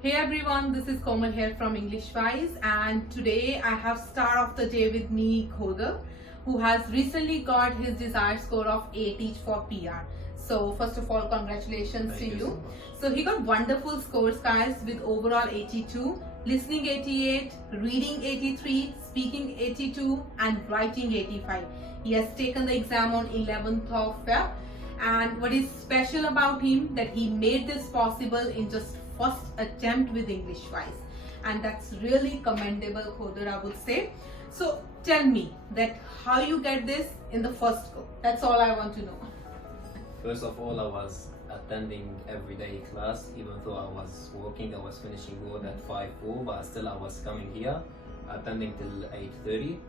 Hey everyone, this is Komal here from EnglishWise, and today I have star of the day with me, Khoder, who has recently got his desired score of 8 for PR. So first of all, congratulations to you. So he got wonderful scores, guys, with overall 82, listening 88, reading 83, speaking 82, and writing 85. He has taken the exam on 11th of Feb. And what is special about him that he made this possible in just first attempt with EnglishWise, and that's really commendable, Khoder, I would say. So tell me that how you get this in the first go. That's all I want to know. First of all, I was attending everyday class, even though I was working. I was finishing work at 5:00, but still I was coming here, attending till 8:30.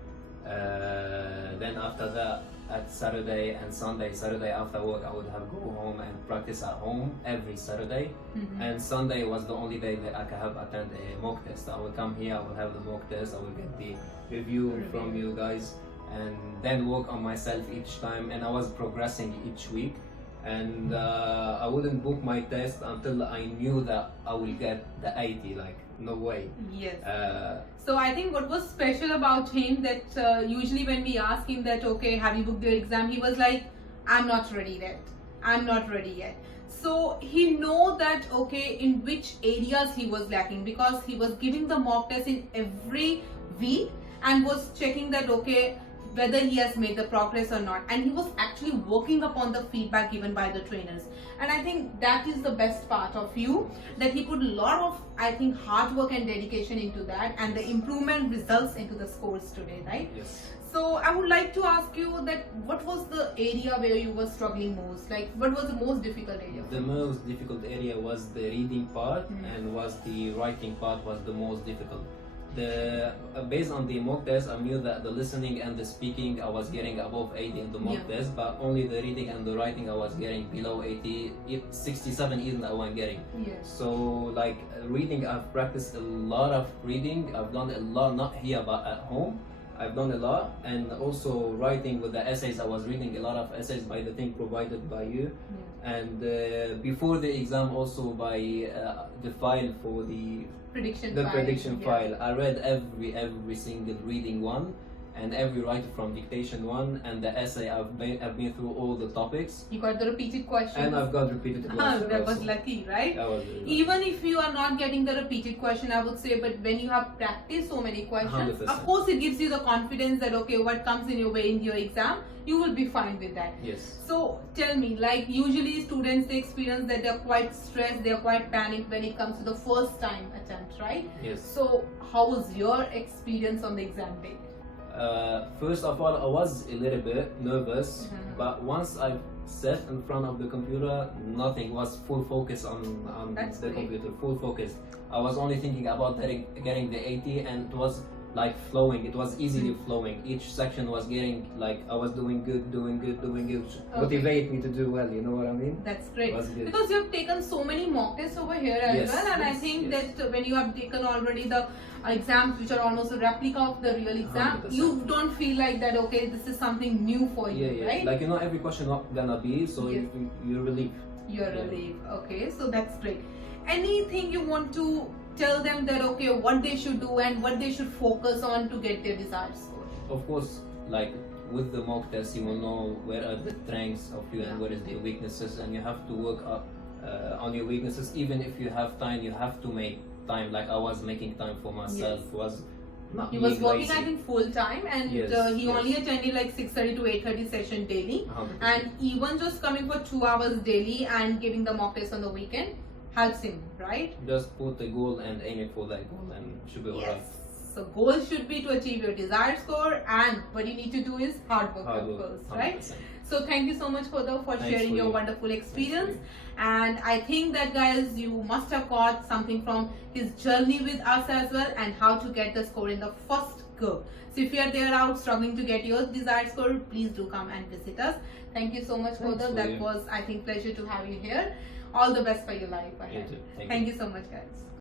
Then after that, at Saturday and Sunday, Saturday after work, I would have go home and practice at home every Saturday. And Sunday was the only day that I could have attend a mock test. I will come here, I will have the mock test, I will get the review from you guys, and then work on myself each time. And I was progressing each week. And I wouldn't book my test until I knew that I will get the 80, like no way. Yes. So I think what was special about him that usually when we ask him that, okay, have you booked your exam, he was like, I'm not ready yet. I'm not ready yet. So he know that, okay, in which areas he was lacking, because he was giving the mock test in every week and was checking that, okay, whether he has made the progress or not, and he was actually working upon the feedback given by the trainers. And I think that is the best part of you, that he put a lot of, I think, hard work and dedication into that, and the improvement results into the scores today, right? Yes. So I would like to ask you that what was the area where you were struggling most? Like, what was the most difficult area? The most difficult area was the reading part, and was the writing part was the most difficult. Based on the mock test, I knew that the listening and the speaking I was getting above 80 in the mock test, but only the reading and the writing I was getting below 80, 67 even I wasn't getting. Yes. So like reading, I've practiced a lot of reading. I've done a lot, not here but at home. I've done a lot. And also writing with the essays, I was reading a lot of essays by the thing provided by you. And before the exam also by the file for the prediction file. I read every single reading one and every write from dictation one, and the essay I've been through all the topics. You got the repeated questions. And I've got repeated questions. That was lucky, right? That was really lucky. Even if you are not getting the repeated question, I would say, but when you have practiced so many questions, 100%. of course it gives you the confidence that, okay, what comes in your way in your exam, you will be fine with that. Yes. So tell me, like usually students, they experience that they're quite stressed, they're quite panicked when it comes to the first time attempt, right? Yes. So how was your experience on the exam day? First of all, I was a little bit nervous, but once I sat in front of the computer, nothing, was full focus on the computer, full focus. I was only thinking about getting the 80, and it was like flowing. It was easily flowing. Each section was getting, like, I was doing good, motivate me to do well, you know what I mean? That's great. Because you have taken so many mock tests over here as well, and I think that when you have taken already the exams which are almost a replica of the real exam, 100%. you don't feel like that, okay, this is something new for you, right? Like, you know, every question not gonna be, so you're relieved. You're relieved. Okay, so that's great. Anything you want to tell them that, okay, what they should do and what they should focus on to get their desired score? Of course, like with the mock test, you will know where are the strengths of you and where is the weaknesses, and you have to work up on your weaknesses. Even if you have time, you have to make time. Like I was making time for myself. He was working, I think, full time, and he only attended like 6:30 to 8:30 session daily, 100%. and even just coming for 2 hours daily and giving the mock test on the weekend helps him, right? Just put a goal and aim it for that goal, and should be alright. So goal should be to achieve your desired score, and what you need to do is hard work, of course, right? 100%. So thank you so much, Khoder, for sharing your wonderful experience. And I think that, guys, you must have got something from his journey with us as well, and how to get the score in the first go. So if you are there out struggling to get your desired score, please do come and visit us. Thank you so much, Khoder. That was, I think, pleasure to have you here. All the best for your life ahead. You too. Thank you so much, guys.